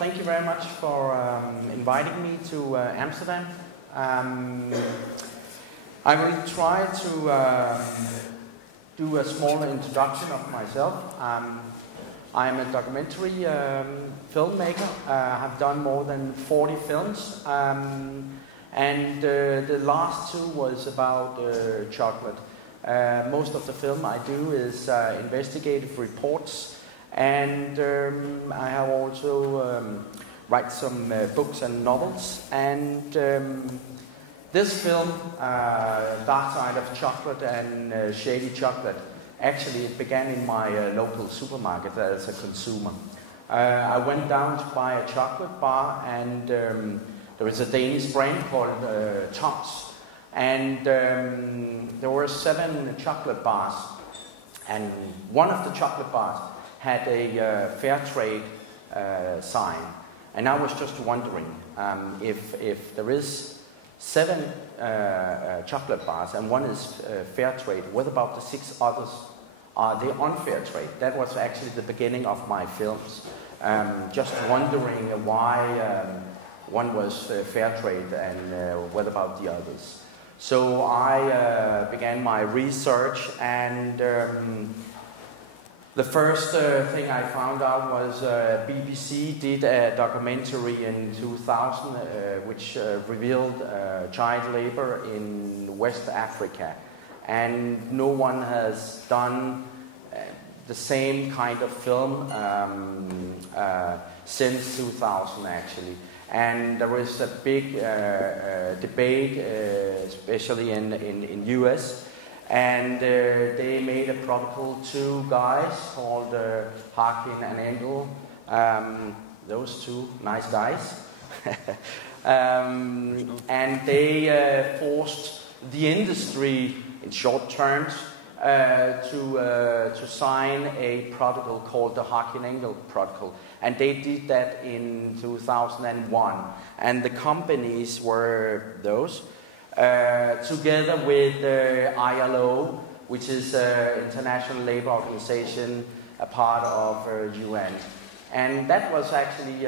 thank you very much for inviting me to Amsterdam. I will try to do a small introduction of myself. I am a documentary filmmaker. I've done more than 40 films, and the last two was about chocolate. Most of the film I do is investigative reports, and I have also write some books and novels. And this film, Dark Side of Chocolate and Shady Chocolate, actually it began in my local supermarket as a consumer. I went down to buy a chocolate bar, and there is a Danish brand called Tom's, and there were 7 chocolate bars, and one of the chocolate bars had a fair trade sign, and I was just wondering if there is 7 chocolate bars and one is fair trade, what about the 6 others? Are they unfair trade? That was actually the beginning of my films, just wondering why one was fair trade and what about the others. So I began my research, and the first thing I found out was BBC did a documentary in 2000 which revealed child labor in West Africa, and no one has done the same kind of film since 2000 actually. And there was a big debate, especially in US, and they made a protocol, 2 guys called Harkin and Engel, those 2 nice guys, and they forced the industry, in short terms, to sign a protocol called the Harkin-Engel Protocol, and they did that in 2001. And the companies were those, together with ILO, which is International Labour Organization, a part of UN, and that was actually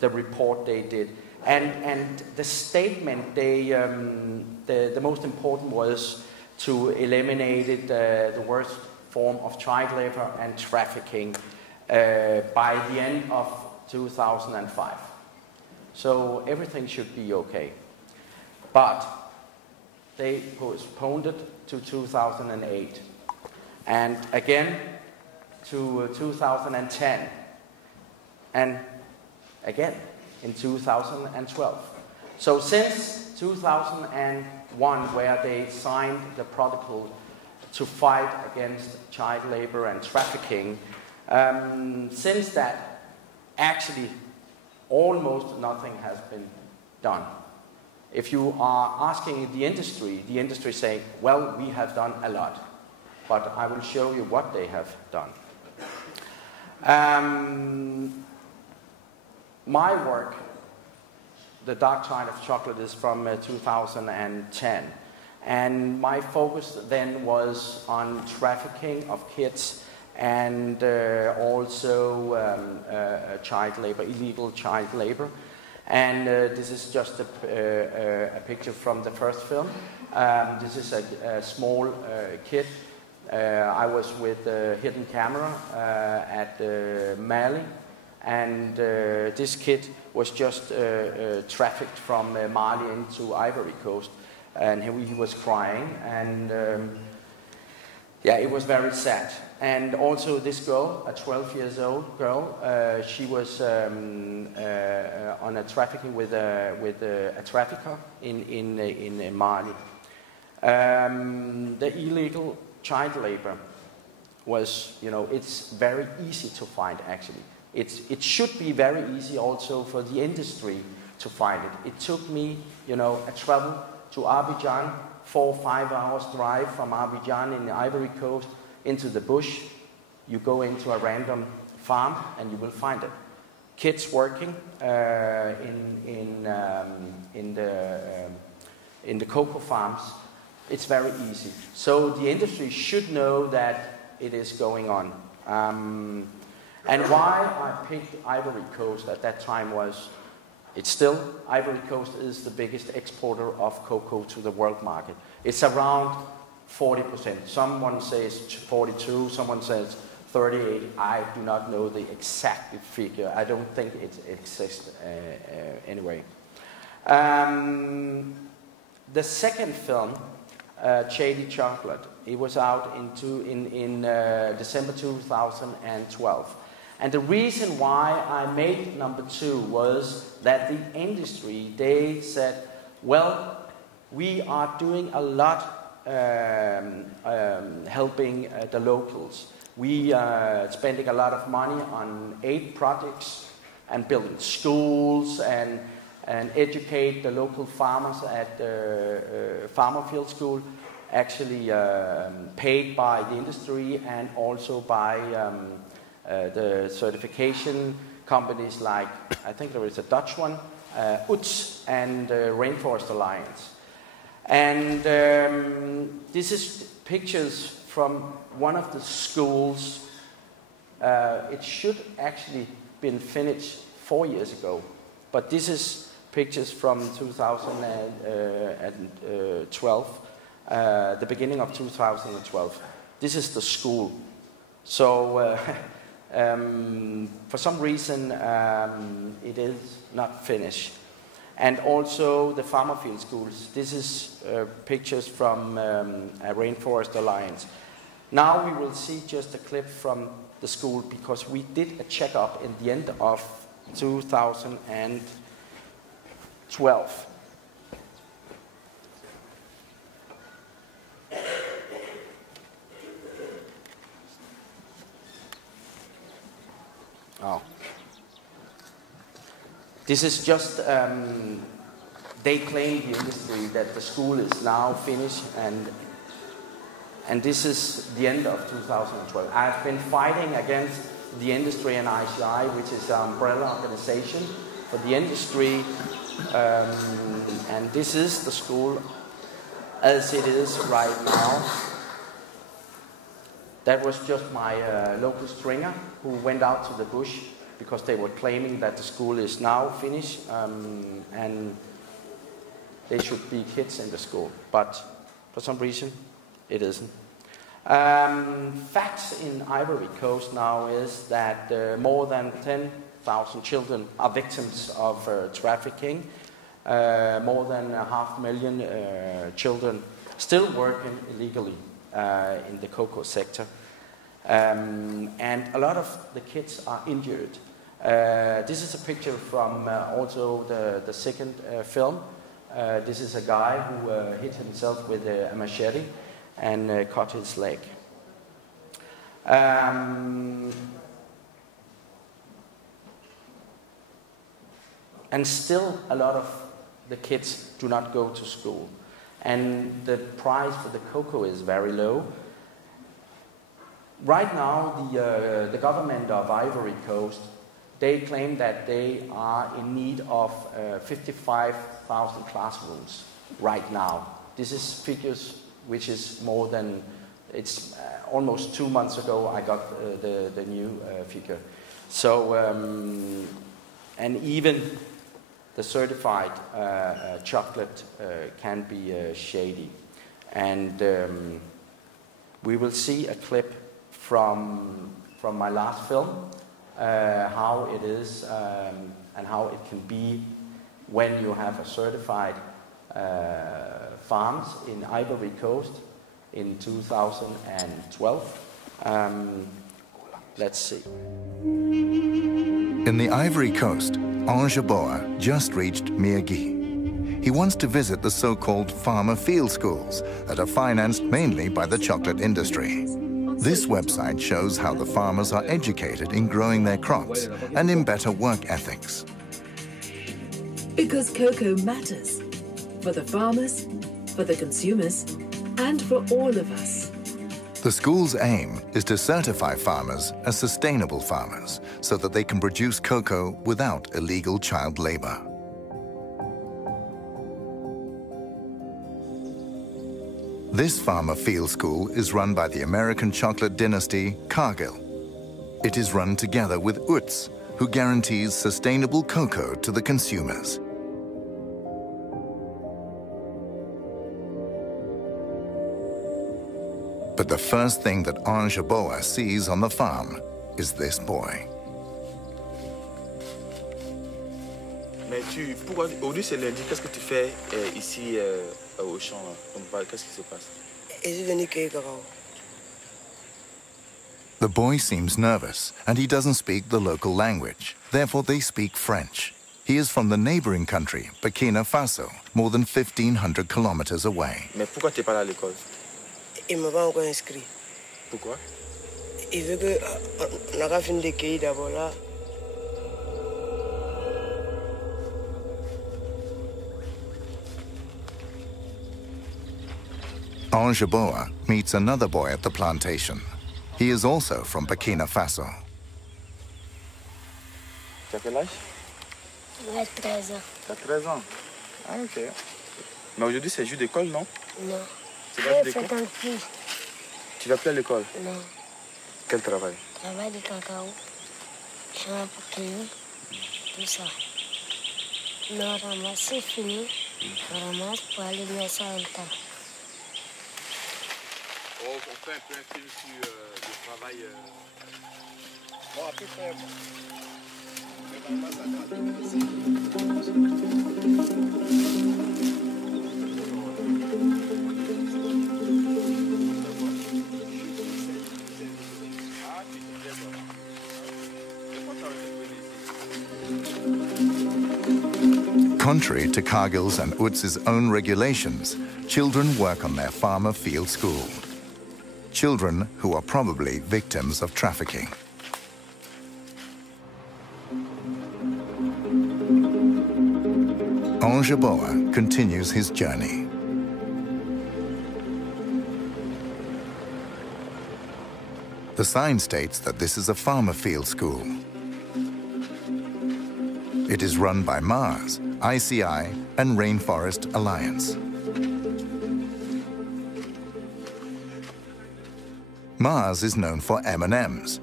the report they did. And the statement they the most important was to eliminate the worst form of child labor and trafficking by the end of 2005. So everything should be okay. But they postponed it to 2008, and again to 2010, and again in 2012. So since 2001, where they signed the protocol to fight against child labor and trafficking, since that, actually almost nothing has been done. If you are asking the industry saying, well, we have done a lot, but I will show you what they have done. My work, The Dark Side of Chocolate, is from 2010, and my focus then was on trafficking of kids and also child labor, illegal child labor. And this is just a picture from the first film. This is a small kid. I was with a hidden camera at Mali, and this kid was just trafficked from Mali into Ivory Coast, and he was crying, and yeah, it was very sad. And also this girl, a 12 years old girl, she was on a trafficking with a trafficker in Mali. The illegal child labor was, it's very easy to find actually. It should be very easy also for the industry to find it. It took me, a travel to Abidjan, 4 or 5 hours drive from Abidjan in the Ivory Coast into the bush. You go into a random farm and you will find it. Kids working in the cocoa farms. It's very easy. So the industry should know that it is going on. And why I picked Ivory Coast at that time was, Ivory Coast is the biggest exporter of cocoa to the world market. It's around 40%. Someone says 42, someone says 38. I do not know the exact figure. I don't think it exists anyway. The second film, Shady Chocolate, it was out in December 2012. And the reason why I made number 2 was that the industry, they said, well, we are doing a lot helping the locals. We are spending a lot of money on aid projects and building schools and educate the local farmers at the Farmer Field School, actually paid by the industry and also by the certification companies like, I think there is a Dutch one, UTS and Rainforest Alliance. And this is pictures from one of the schools. It should actually been finished 4 years ago, but this is pictures from 2012, the beginning of 2012. This is the school. So for some reason it is not finished. And also the Farmer Field Schools. This is pictures from a Rainforest Alliance. Now we will see just a clip from the school because we did a checkup in the end of 2012. Oh. This is just, they claim the industry that the school is now finished and this is the end of 2012. I've been fighting against the industry and ICI, which is an umbrella organization for the industry, and this is the school as it is right now. That was just my local stringer who went out to the bush because they were claiming that the school is now finished and they should be kids in the school, but for some reason it isn't. Facts in Ivory Coast now is that more than 10,000 children are victims of trafficking. More than 500,000 children still working illegally in the cocoa sector. And a lot of the kids are injured. This is a picture from also the second film. This is a guy who hit himself with a machete and cut his leg. And still a lot of the kids do not go to school. And the price for the cocoa is very low. Right now, the government of Ivory Coast, they claim that they are in need of 55,000 classrooms right now. This is figures which is more than, it's almost 2 months ago I got the new figure. So, and even the certified chocolate can be shady. And we will see a clip from my last film, how it is and how it can be when you have a certified farms in Ivory Coast in 2012. Let's see. In the Ivory Coast, Angeboa just reached Miagui. He wants to visit the so-called farmer field schools that are financed mainly by the chocolate industry. This website shows how the farmers are educated in growing their crops and in better work ethics. Because cocoa matters for the farmers, for the consumers, and for all of us. The school's aim is to certify farmers as sustainable farmers so that they can produce cocoa without illegal child labor. This farmer field school is run by the American chocolate dynasty Cargill. It is run together with UTS, who guarantees sustainable cocoa to the consumers. But the first thing that Anjaboa sees on the farm is this boy. Mais pourquoi aujourd'hui c'est lundi, qu'est-ce que tu fais ici au champ? Qu'est-ce qui se passe? Je suis venu cueillir cacao. The boy seems nervous and he doesn't speak the local language. Therefore, they speak French. He is from the neighboring country, Burkina Faso, more than 1,500 kilometers away. Mais pourquoi tu n'es pas là à l'école? Il ne m'a pas encore inscrit. Pourquoi? Il veut qu'on a fini de cueillir d'abord là. Anjaboa meets another boy at the plantation. He is also from Burkina Faso. Tu as quel âge? J'ai 13 ans. Tu as 13 ans. Ah, ok. Mais aujourd'hui, c'est jour d'école, non? Non. C'est pas jour Je fais d'école? tant plus. Tu vas plus à l'école? Non. Quel travail? Travail de cacao. Champ pour cueillir. Tout ça. Non, ramasse, c'est fini. Ramasse pour aller mettre ça en temps. On fait un peu un film sur le travail. Bon, à peu près. Contrary to Cargill's and UTS's own regulations, children work on their farmer field school. Children who are probably victims of trafficking. Anjaboa continues his journey. The sign states that this is a farmer field school. It is run by Mars, ICI, and Rainforest Alliance. Mars is known for M&Ms,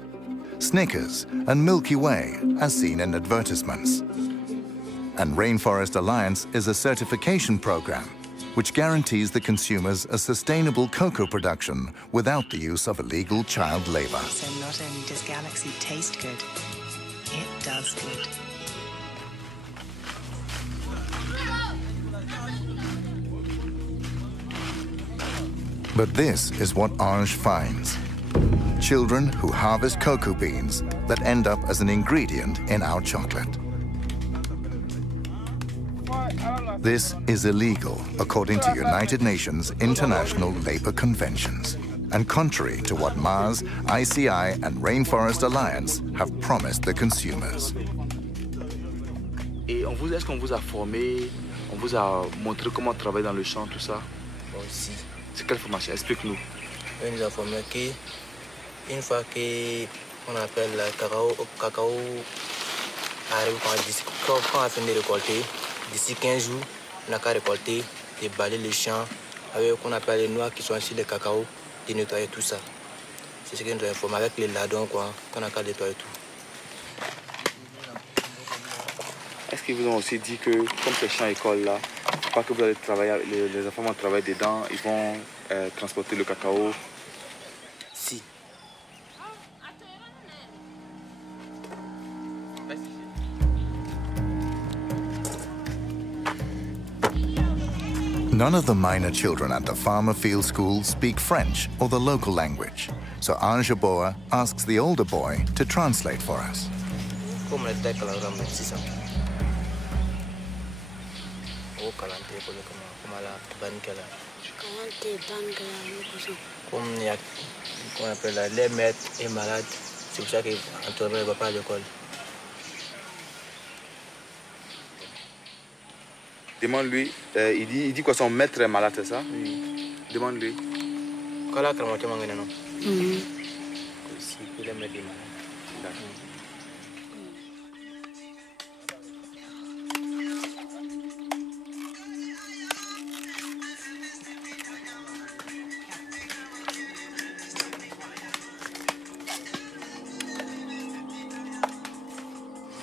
Snickers, and Milky Way, as seen in advertisements. And Rainforest Alliance is a certification program which guarantees the consumers a sustainable cocoa production without the use of illegal child labor. So not only does Galaxy taste good, it does good. But this is what Ange finds. Children who harvest cocoa beans that end up as an ingredient in our chocolate. This is illegal according to United Nations International Labour Conventions and contrary to what Mars, ICI and Rainforest Alliance have promised the consumers. Et est-ce qu'on vous a formé, on vous a montré comment travailler dans le champ, tout ça? Bon, si. C'est quelle formation? Explique-nous. On nous a formé qu'une fois qu'on appelle le cacao arrive quand on a fini de récolter, d'ici 15 jours, on a qu'à récolter, déballer les champs, avec ce qu'on appelle les noix qui sont sur le cacao, de nettoyer tout ça. C'est ce qu'ils nous ont informé avec les ladons, quoi, qu'on a qu'à nettoyer tout. Est-ce qu'ils vous ont aussi dit que, comme ces champs-écoles là, pas que vous allez travailler, les enfants vont travailler dedans, ils vont transporter le cacao? Si. None of the minor children at the farmer field school speak French or the local language, so Anjaboa asks the older boy to translate for us. Comme il y a qu'on appelle les maîtres et malades, c'est pour ça qu'Antoine ne va pas à l'école. Demande-lui, il dit quoi, son maître est malade, c'est ça? Oui. Demande-lui. Quand la crème, tu manges non? Mhm. Si, il est maître et malade.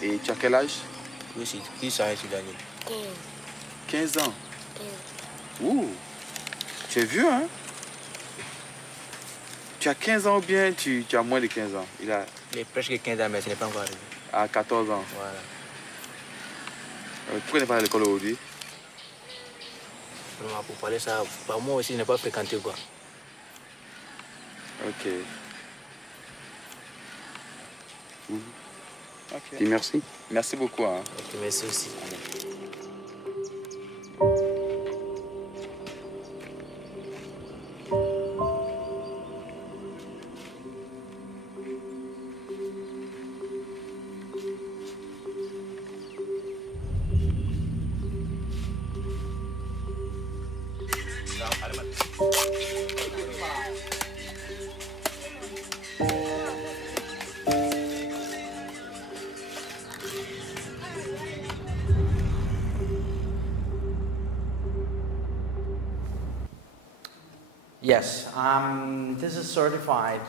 Et tu as quel âge? Oui, c'est plus un Soudanais. 15 ans. Ouh, tu es vieux, hein? Tu as 15 ans ou bien tu as moins de 15 ans? Il a presque 15 ans, mais ce n'est pas encore arrivé. À 14 ans? Voilà. Pourquoi il n'est pas à l'école aujourd'hui? Vraiment, pour parler ça, moi aussi, je n'ai pas fréquenté, quoi. Ok. Ok. Et merci. Merci beaucoup. Hein. Ok, merci aussi. Yes, this is certified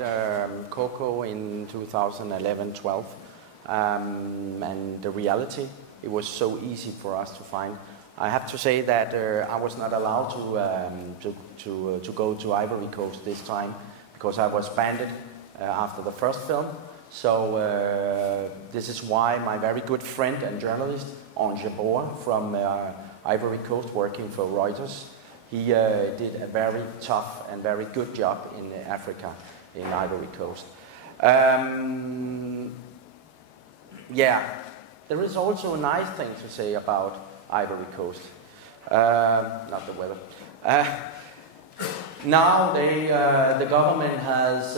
cocoa in 2011-12, and the reality, it was so easy for us to find. I have to say that I was not allowed to go to Ivory Coast this time because I was banned after the first film. So this is why my very good friend and journalist, Ange Boer from Ivory Coast, working for Reuters, he did a very tough and very good job in Africa, in Ivory Coast. Yeah, there is also a nice thing to say about Ivory Coast, not the weather. Now the government has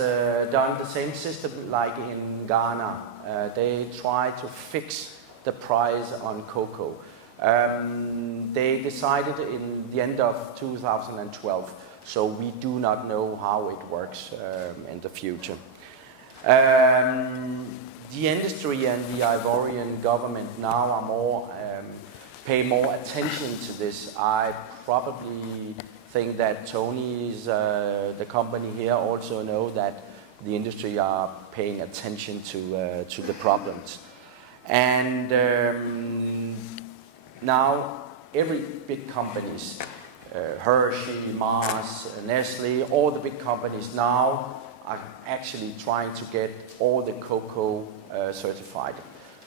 done the same system like in Ghana. They try to fix the price on cocoa. They decided in the end of 2012, so we do not know how it works in the future. The industry and the Ivorian government now are pay more attention to this. I probably think that Tony's, the company here, also know that the industry are paying attention to the problems. And now every big companies, Hershey, Mars, Nestle, all the big companies now are actually trying to get all the cocoa certified.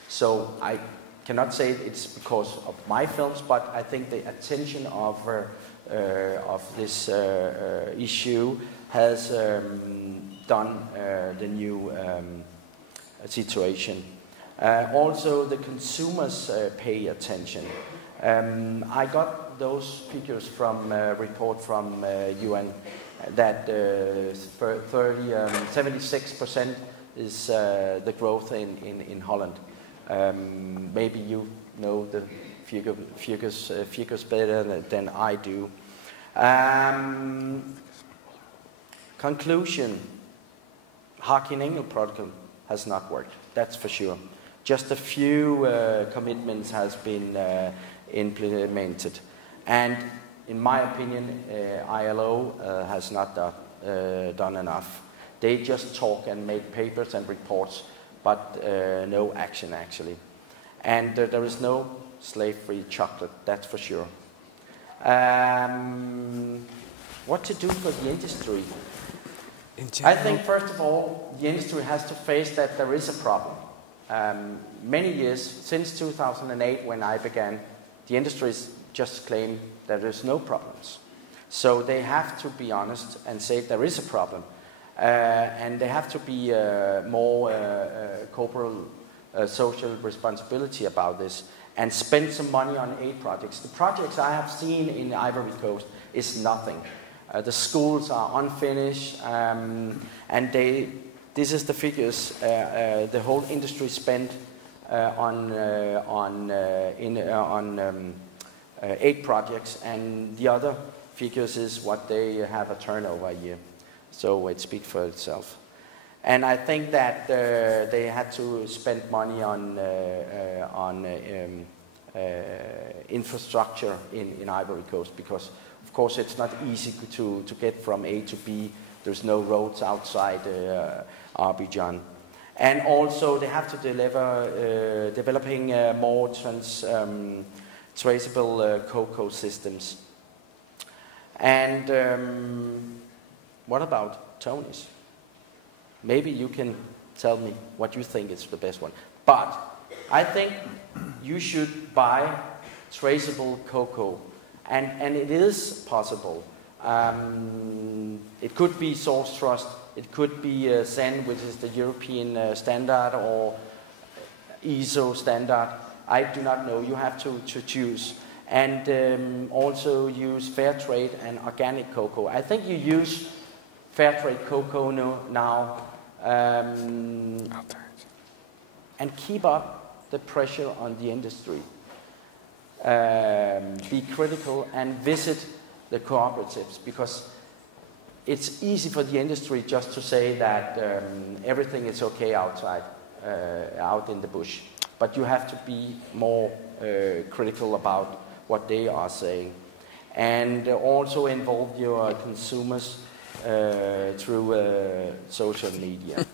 So I cannot say it's because of my films, but I think the attention of this issue has done the new situation. Also, the consumers pay attention. I got those figures from a report from UN that 76% is the growth in Holland. Maybe you know the figures better than I do. Conclusion: Hakinengel protocol has not worked. That's for sure. Just a few commitments has been implemented, and in my opinion, ILO has not done enough. They just talk and make papers and reports, but no action actually. And there is no slave-free chocolate, that's for sure. What to do for the industry? I think first of all, the industry has to face that there is a problem. Many years, since 2008 when I began, the industry just claimed that there's no problems. So they have to be honest and say there is a problem. And they have to be more corporate social responsibility about this and spend some money on aid projects. The projects I have seen in Ivory Coast is nothing. The schools are unfinished, and this is the figures the whole industry spent on aid projects, and the other figures is what they have a turnover a year. So it speaks for itself. And I think that they had to spend money on infrastructure in Ivory Coast, because of course it's not easy to get from A to B. There's no roads outside Abidjan. And also they have to developing more traceable cocoa systems. And what about Tony's? Maybe you can tell me what you think is the best one. But I think you should buy traceable cocoa. And it is possible. It could be Source Trust, it could be Zen, which is the European standard, or ISO standard. I do not know. You have to choose. And also use fair trade and organic cocoa. I think you use fair trade cocoa now. And keep up the pressure on the industry. Be critical and visit the cooperatives, because it's easy for the industry just to say that everything is okay outside, out in the bush. But you have to be more critical about what they are saying. And also involve your consumers through social media.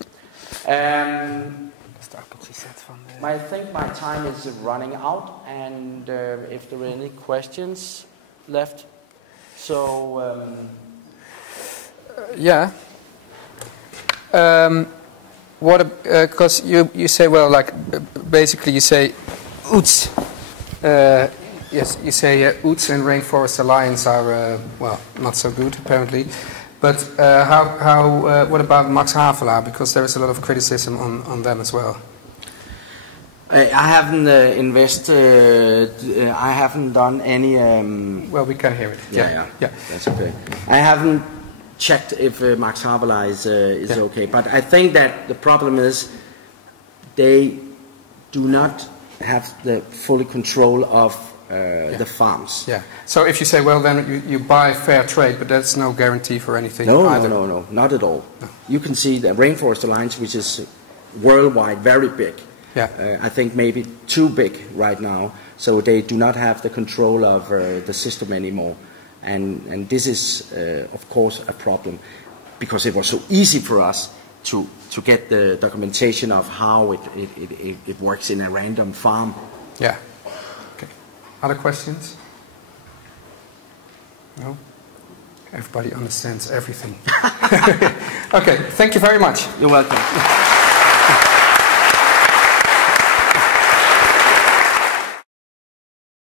I think my time is running out, and if there are any questions left, so yeah. What? Because you say, well, like basically you say OOTS. Yes, you say OOTS and Rainforest Alliance are well, not so good apparently. But what about Max Havelaar? Because there is a lot of criticism on them as well. I haven't invested. I haven't done any. Well, we can hear it. Yeah, that's okay. I haven't checked if Max Havelaar is okay, but I think that the problem is they do not have the full control of the farms. Yeah. So if you say, well, then you buy fair trade, but that's no guarantee for anything. No, either. no, not at all. No. You can see the Rainforest Alliance, which is worldwide very big. Yeah. I think maybe too big right now, so they do not have the control of the system anymore. And this is, of course, a problem, because it was so easy for us to get the documentation of how it works in a random farm. Yeah. Okay. Other questions? No? Everybody understands everything. Okay, thank you very much. You're welcome.